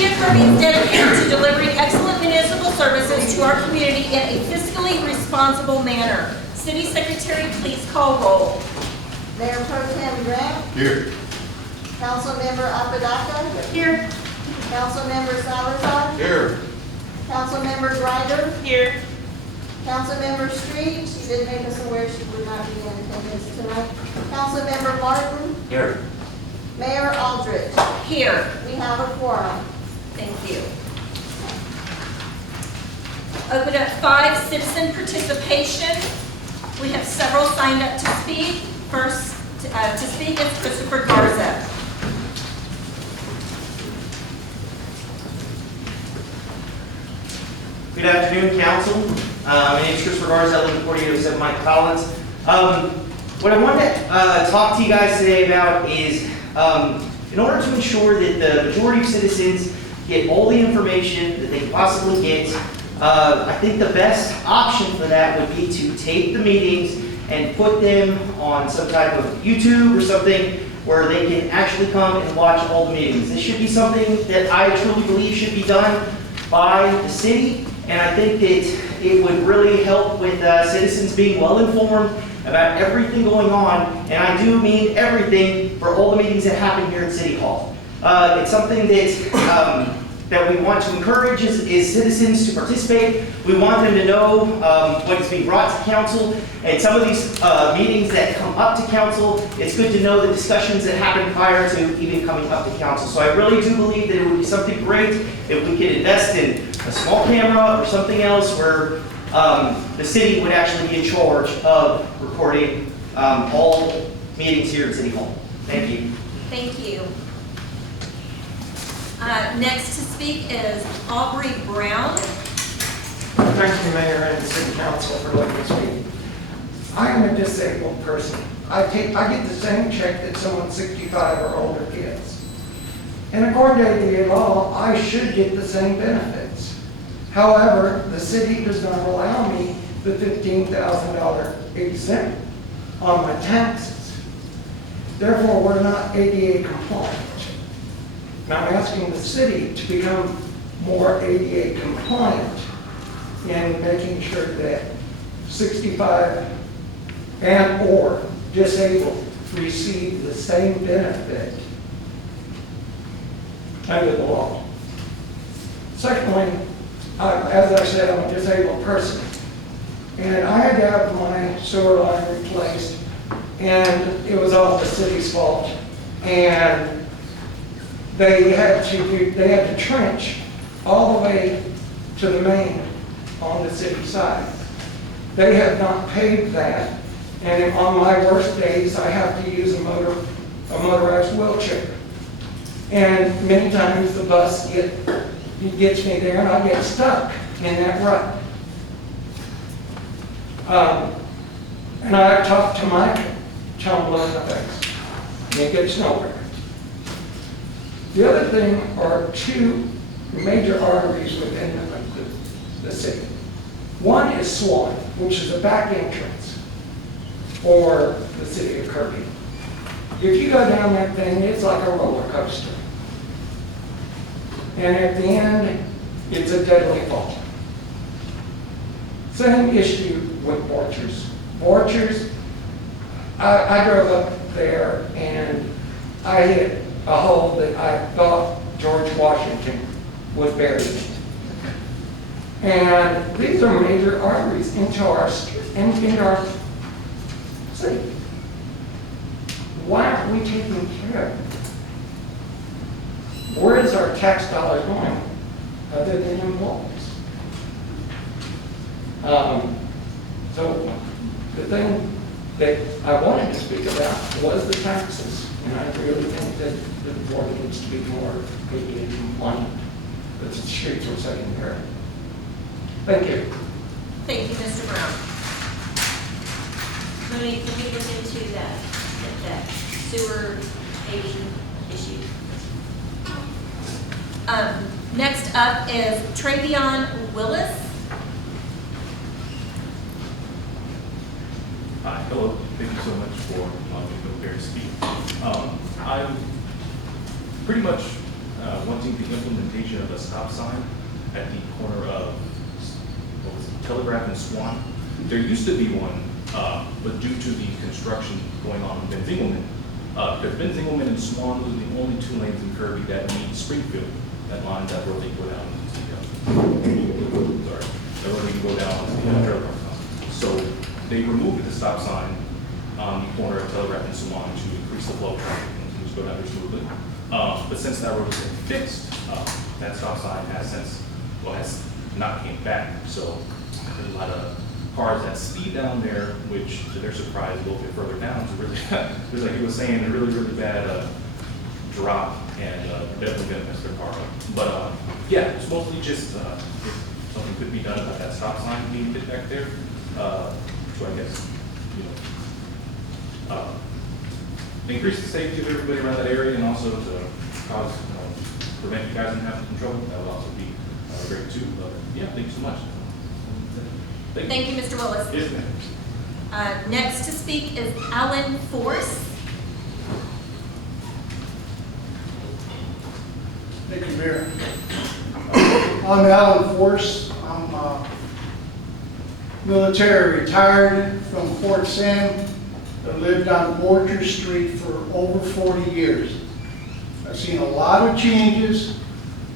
City of Kirby is dedicated to delivering excellent municipal services to our community in a fiscally responsible manner. City Secretary, please call roll. Mayor Pro Tem Grant. Here. Councilmember Apodaca. Here. Councilmember Salazar. Here. Councilmember Greider. Here. Councilmember Street. She did make us aware she would not be in attendance tonight. Councilmember Martin. Here. Mayor Aldrich. Here. We have a quorum. Thank you. Open up 5, citizen participation. We have several signed up to speak. First to speak is Christopher Garza. Good afternoon, Council. My name is Christopher Garza, I live at 4807 Mike Collins. What I wanted to talk to you guys today about is in order to ensure that the majority of citizens get all the information that they can possibly get, I think the best option for that would be to tape the meetings and put them on some type of YouTube or something where they can actually come and watch all the meetings. This should be something that I truly believe should be done by the city, and I think that it would really help with citizens being well informed about everything going on, and I do mean everything for all the meetings that happen here at City Hall. It's something that we want to encourage is citizens to participate. We want them to know what is being brought to council, and some of these meetings that come up to council, it's good to know the discussions that happen prior to even coming up to council. So I really do believe that it would be something great if we could invest in a small camera or something else where the city would actually be in charge of recording all meetings here at City Hall. Thank you. Thank you. Next to speak is Aubrey Brown. Thank you, Mayor and City Council, for letting me speak. I am a disabled person. I get the same check that someone 65 or older gets. And according to ADA law, I should get the same benefits. However, the city does not allow me the $15,000 exempt on my taxes. Therefore, we're not ADA compliant. Now, I'm asking the city to become more ADA compliant in making sure that 65 and or disabled receive the same benefit under the law. Secondly, as I said, I'm a disabled person, and I had to have my sewer line replaced, and it was all the city's fault. And they had to trench all the way to the main on the city side. They have not paved that, and on my worst days, I have to use a motorized wheelchair. And many times the bus gets me there, and I get stuck in that rut. And I talked to Mike, tell him blow in the face, and it gets nowhere. The other thing are 2 major arteries within the city. One is Swan, which is a back entrance for the city of Kirby. If you go down that thing, it's like a roller coaster. And at the end, it's a deadly fall. Same issue with Borchers. Borchers, I drove up there and I hit a hole that I thought George Washington was buried in. And these are major arteries into our city. Why aren't we taking care of it? Where is our tax dollars going other than employees? So the thing that I wanted to speak about was the taxes. And I really think that the board needs to be more ADA compliant. But the streets are secondary. Thank you. Thank you, Mr. Brown. Let me look into that sewer paving issue. Next up is Travion Willis. Hi, hello. Thank you so much for allowing me to go here to speak. I'm pretty much wanting the implementation of a stop sign at the corner of, what was it, Telegraph and Swan. There used to be one, but due to the construction going on in Ben Zingelman, because Ben Zingelman and Swan are the only two lanes in Kirby that meet Springfield, that line that road they go down to the, sorry, that road they can go down to the trailer park. So they removed the stop sign on the corner of Telegraph and Swan to increase the flow of traffic and just go down there smoothly. But since that road has been fixed, that stop sign has not came back. So there's a lot of cars that speed down there, which to their surprise, a little bit further down, is really, there's like he was saying, a really, really bad drop, and definitely gonna mess their car up. But yeah, it's mostly just if something could be done about that stop sign being put back there. So I guess, increase the safety of everybody around that area, and also to cause, prevent you guys from having some trouble. That would also be great too. But yeah, thank you so much. Thank you, Mr. Willis. Yes, ma'am. Next to speak is Alan Force. Thank you, Mayor. I'm Alan Force. I'm military retired from Fort Sam. I lived on Borger Street for over 40 years. I've seen a lot of changes,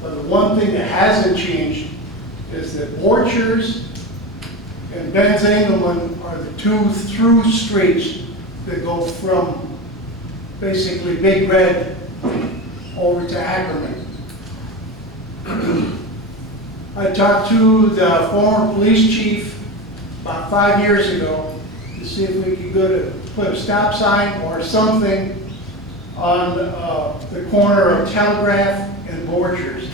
but the one thing that hasn't changed is that Borchers and Ben Zingelman are the two through streets that go from basically Big Red over to Ackerman. I talked to the former police chief about 5 years ago to see if we could put a stop sign or something on the corner of Telegraph and Borchers.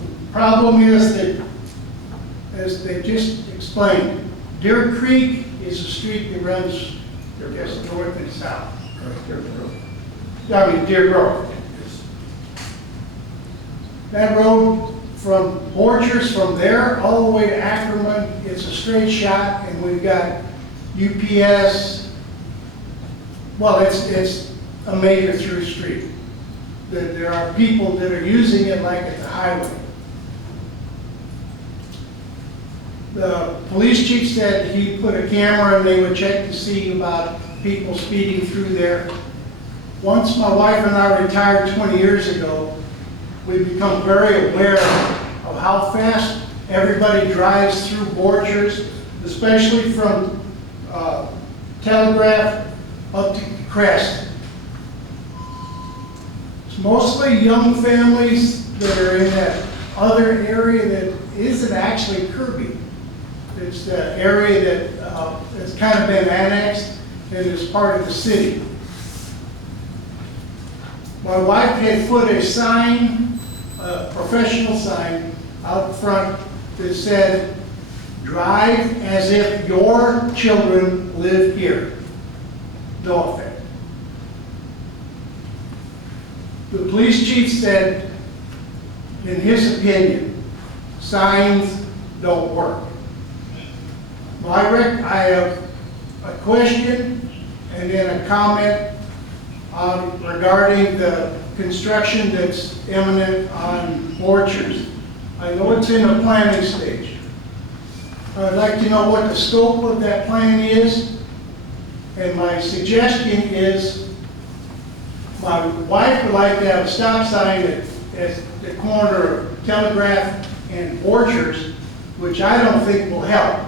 The problem is that, as they just explained, Deer Creek is a street that runs, I guess, north and south. I mean, Deer Grove. That road from Borchers, from there all the way to Ackerman, it's a straight shot, and we've got UPS. Well, it's a major through street. There are people that are using it like it's a highway. The police chief said he put a camera and they would check to see about people speeding through there. Once my wife and I retired 20 years ago, we've become very aware of how fast everybody drives through Borchers, especially from Telegraph up to Crest. It's mostly young families that are in that other area that isn't actually Kirby. It's the area that has kind of been annexed and is part of the city. My wife had put a sign, a professional sign, out front that said, "Drive as if your children live here." No effect. The police chief said, in his opinion, signs don't work. I have a question and then a comment regarding the construction that's imminent on Borchers. I know it's in the planning stage. I'd like to know what the scope of that plan is, and my suggestion is, my wife would like to have a stop sign at the corner of Telegraph and Borchers, which I don't think will help.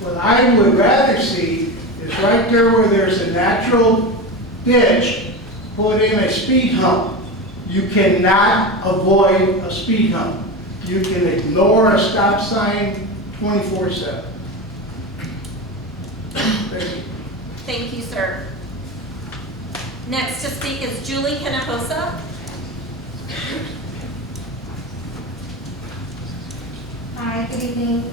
What I would rather see is right there where there's a natural ditch, put in a speed hump. You cannot avoid a speed hump. You can ignore a stop sign 24/7. Thank you. Thank you, sir. Next to speak is Julie Hinojosa. Hi, good evening,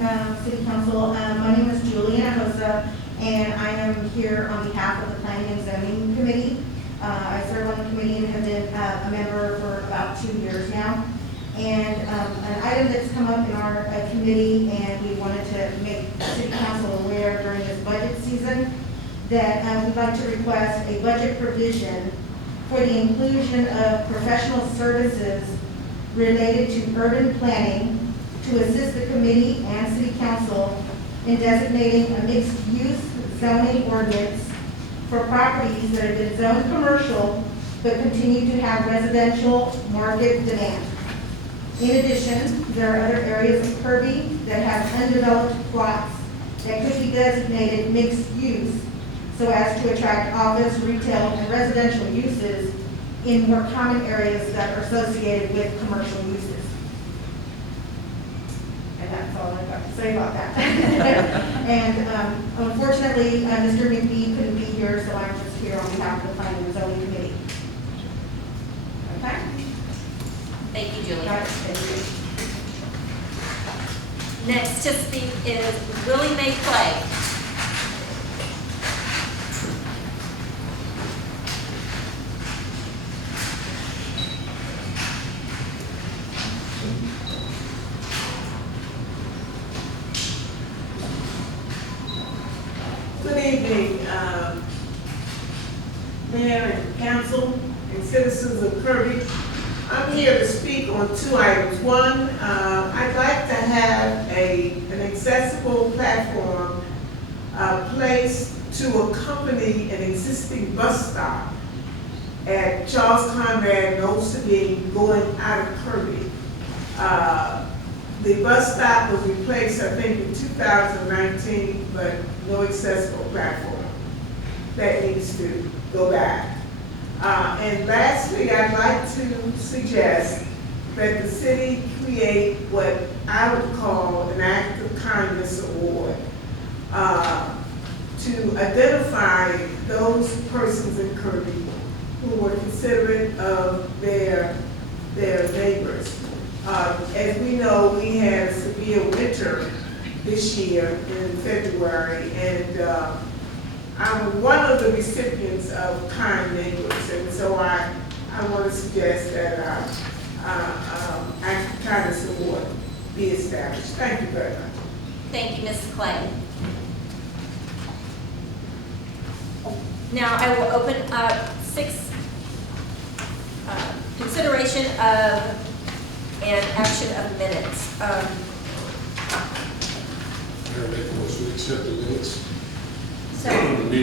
City Council. My name is Julie Hinojosa, and I am here on behalf of the Planning and Zoning Committee. I serve on the committee and have been a member for about 2 years now. And an item that's come up in our committee, and we wanted to make City Council aware during this budget season, that we'd like to request a budget provision for the inclusion of professional services related to urban planning to assist the committee and city council in designating a mixed-use zoning ordinance for properties that have been zoned commercial but continue to have residential market demand. In addition, there are other areas of Kirby that have undeveloped plots that could be designated mixed use so as to attract office, retail, and residential uses in more common areas that are associated with commercial uses. And that's all I've got to say about that. And unfortunately, Mr. McBee couldn't be here, so I'm just here on behalf of the Planning and Zoning Committee. Okay? Thank you, Julie. Got it. Thank you. Next to speak is Willie Mae Clay. Good evening, Mayor and Council and citizens of Kirby. I'm here to speak on two items. One, I'd like to have an accessible platform placed to accompany an existing bus stop at Charles Conrad and Old Sabine going out of Kirby. The bus stop was replaced, I think, in 2019, but no accessible platform. That needs to go back. And lastly, I'd like to suggest that the city create what I would call an act of kindness award to identify those persons in Kirby who were considerate of their neighbors. As we know, we had a severe winter this year in February, and I'm one of the recipients of kind neighbors, and so I want to suggest that Act of Kindness Award be established. Thank you very much. Thank you, Mrs. Clay. Now I will open up consideration of and action of minutes. Mayor, make a motion to accept the minutes. So, The meeting